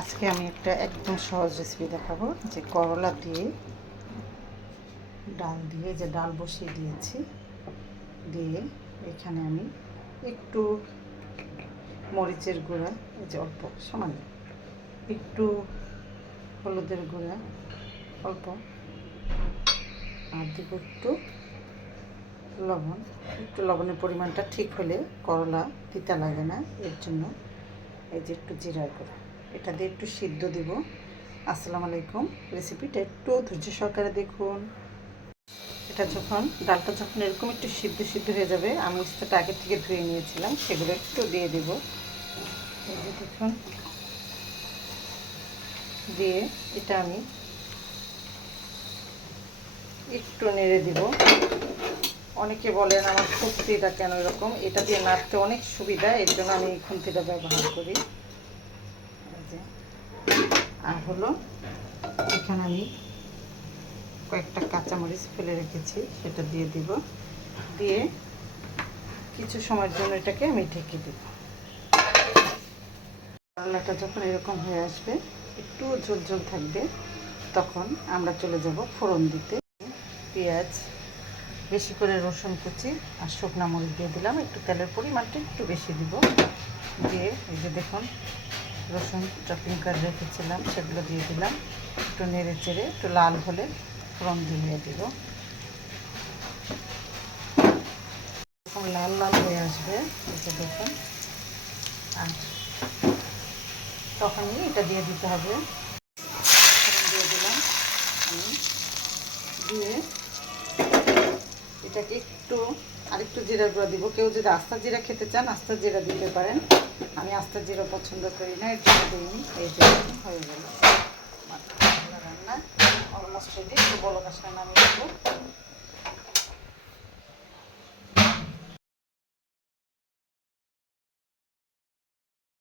আজকে আমি একটা একদম সহজ রেসিপি দেখাবো, যে করলা দিয়ে ডাল দিয়ে, যে ডাল বসিয়ে দিয়েছি, দিয়ে এখানে আমি একটু মরিচের গুঁড়া, এই যে অল্প সামান্য একটু হলুদের গুঁড়া অল্প, আর দিব একটু লবণ। একটু লবণের পরিমাণটা ঠিক হলে করলা তিতা লাগে না, এর জন্য এই যে একটু জিরার গুঁড়া, এটা দিয়ে একটু সিদ্ধ দিব। আসসালামু আলাইকুম। রেসিপিটা একটু ধৈর্য সহকারে দেখুন। এটা ডালটা যখন এরকম একটু সিদ্ধ সিদ্ধ হয়ে যাবে, আমি সেটা আগে থেকে ধুয়ে নিয়েছিলাম, সেগুলো একটু দিয়ে দেব। এই যে দেখুন, দিয়ে এটা আমি একটু নেড়ে দিব। অনেকে বলেন আমার খুন্তিটা কেন এরকম, এটা দিয়ে নাড়তে অনেক সুবিধা, এর জন্য আমি এই খুন্তিটা ব্যবহার করি। আর হলো এখানে আমি কয়েকটা কাঁচামরিচ ফেলে রেখেছি, সেটা দিয়ে দিব। দিয়ে কিছু সময়ের জন্য এটাকে আমি ঢেকে দেব। করলাটা যখন এরকম হয়ে আসবে, একটু ঝোল ঝোল থাকবে, তখন আমরা চলে যাব ফোড়ন দিতে। পেঁয়াজ, বেশি করে রসুন কুচি আর শুকনা মরিচ দিয়ে দিলাম। একটু তেলের পরিমাণটা একটু বেশি দিব। দিয়ে এই যে দেখুন, রসুন চপিং করে রেখেছিলাম, সেগুলো দিয়ে দিলাম। একটু নেড়ে চেড়ে একটু লাল হলে ফোড়ন দিয়ে দিব। এরকম লাল লাল হয়ে আসবে, এটা দেখুন, আর তখনই এটা দিয়ে দিতে হবে। দিয়ে দিলাম আমি, দিয়ে এটাকে একটু আরেকটু জিরা গুঁড়া দিব। কেউ যদি আস্তা জিরা খেতে চান, আস্তা জিরা দিতে পারেন। আমি আস্তা জিরা পছন্দ করি না, এর জন্য দিইনি। এই যে হয়ে গেল রান্না অলমোস্ট রেডি। একটু বড় কাশটা নামিয়ে দেবো।